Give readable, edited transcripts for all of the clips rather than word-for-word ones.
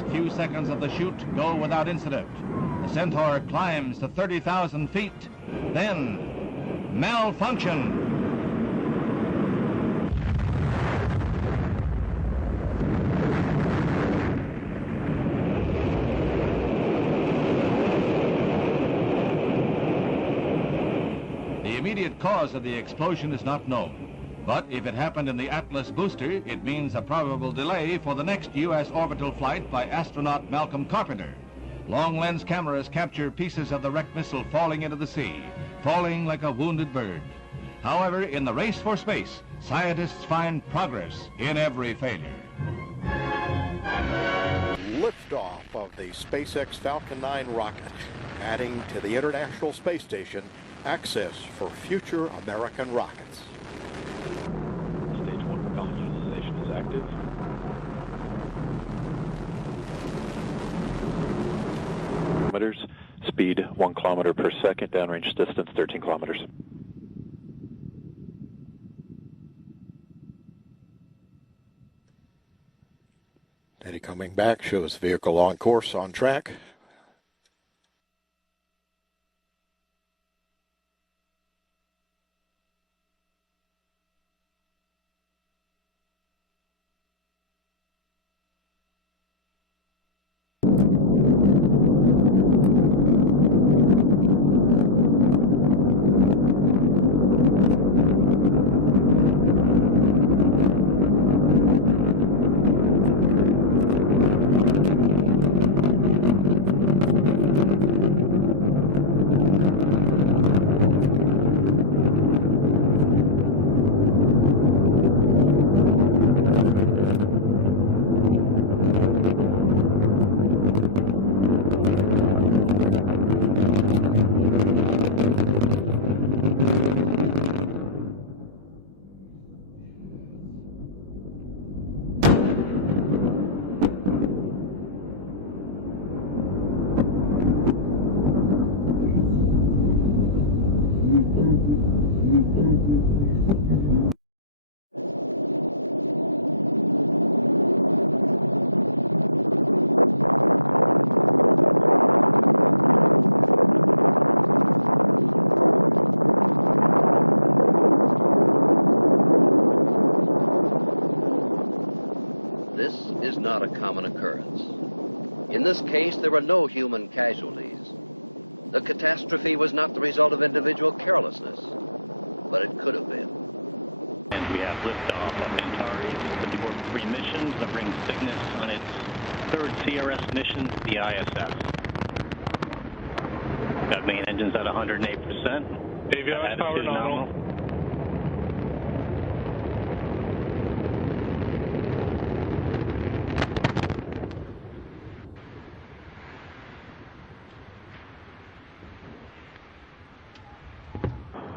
first few seconds of the shoot go without incident. The Centaur climbs to 30,000 feet, then malfunction. The immediate cause of the explosion is not known. But if it happened in the Atlas booster, it means a probable delay for the next U.S. orbital flight by astronaut Malcolm Carpenter. Long-lens cameras capture pieces of the wrecked missile falling into the sea, falling like a wounded bird. However, in the race for space, scientists find progress in every failure. Liftoff of the SpaceX Falcon 9 rocket, adding to the International Space Station access for future American rockets. Stage 1 colonization is active. Speed 1 kilometer per second, downrange distance 13 kilometers. Data coming back shows vehicle on course, on track. This is not a common occurrence. In this case, there were no human casualties. The catastrophe was not the result of individual carelessness, but it could have been. And we have liftoff of Antares, the Dwarf 3 mission that brings Cygnus on its third CRS mission to the ISS. Got main engines at 108%. Avionics power nominal.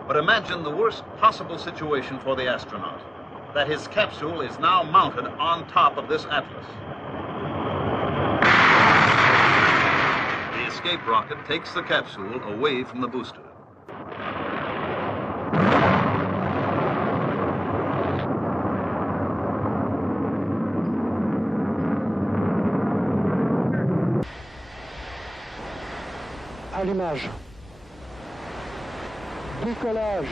But imagine the worst possible situation for the astronaut, that his capsule is now mounted on top of this Atlas. The escape rocket takes the capsule away from the booster. Allumage. Décollage.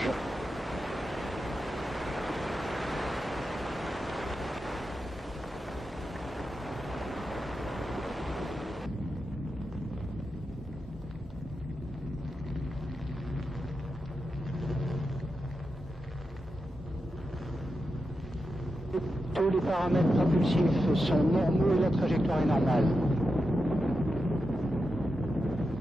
Tous les paramètres propulsifs sont normaux et la trajectoire est normale.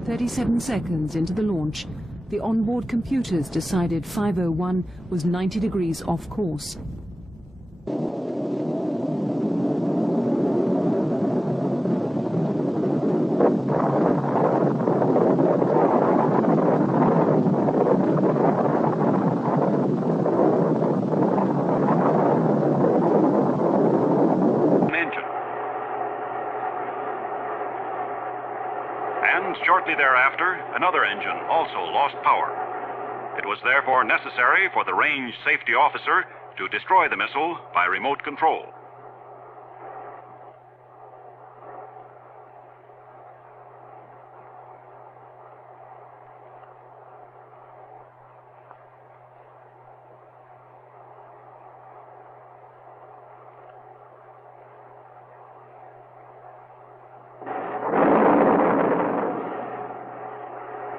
37 seconds into the launch, the onboard computers decided 501 was 90 degrees off course. And shortly thereafter, another engine also lost power. It was therefore necessary for the range safety officer to destroy the missile by remote control.